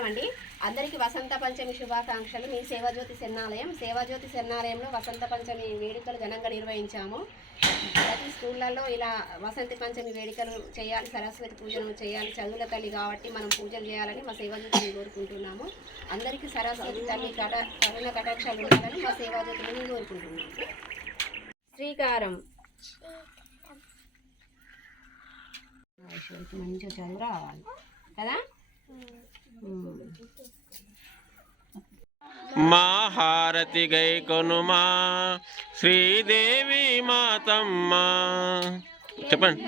నమస్కారం అండి. అందరికీ వసంత పంచమి శుభాకాంక్షలు. మీ సేవాజ్యోతి శరణాలయంలో వసంత పంచమి వేడుకలు ఘనంగా నిర్వహించాము. ప్రతి స్కూళ్ళల్లో ఇలా వసంత పంచమి వేడుకలు చేయాలి, సరస్వతి పూజలు చేయాలి. చదువుల తల్లి కాబట్టి మనం పూజలు చేయాలని మా సేవాజ్యోతిని కోరుకుంటున్నాము. అందరికీ సరస్వతి తల్లి కరుణ కటాక్షాలు ఉండాలని మా సేవాజ్యోతిని కోరుకుంటున్నాము. శ్రీకారం మంచిగా చదువు రావాలి కదా. మహారతి గై కొనుమా శ్రీదేవి మాతమ్మ. చెప్పండి.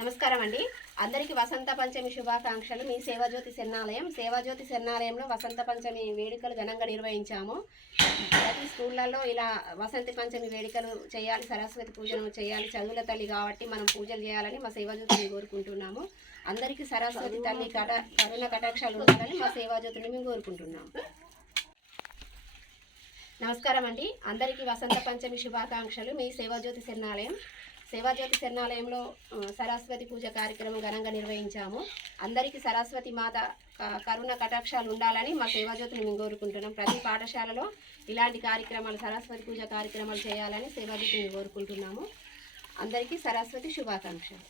నమస్కారం అండి. అందరికీ వసంత పంచమి శుభాకాంక్షలు. మీ సేవాజ్యోతి శరణాలయంలో వసంత పంచమి వేడుకలు ఘనంగా నిర్వహించాము. ప్రతి స్కూళ్ళల్లో ఇలా వసంత పంచమి వేడుకలు చేయాలి, సరస్వతి పూజలు చేయాలి. చదువుల తల్లి కాబట్టి మనం పూజలు చేయాలని మా సేవాజ్యోతిని కోరుకుంటున్నాము. అందరికీ సరస్వతి తల్లి కరుణ కటాక్షాలు ఉండాలని మా సేవాజ్యోతిని మేము కోరుకుంటున్నాము. నమస్కారం అండి. అందరికీ వసంత పంచమి శుభాకాంక్షలు. మీ సేవాజ్యోతి శరణాలయంలో సరస్వతి పూజ కార్యక్రమం ఘనంగా నిర్వహించాము. అందరికీ సరస్వతి మాత కరుణ కటాక్షాలు ఉండాలని మా సేవాజ్యోతిని మేము కోరుకుంటున్నాం. ప్రతి పాఠశాలలో ఇలాంటి కార్యక్రమాలు, సరస్వతి పూజ కార్యక్రమాలు చేయాలని సేవాజ్యోతిని కోరుకుంటున్నాము. అందరికీ సరస్వతి శుభాకాంక్షలు.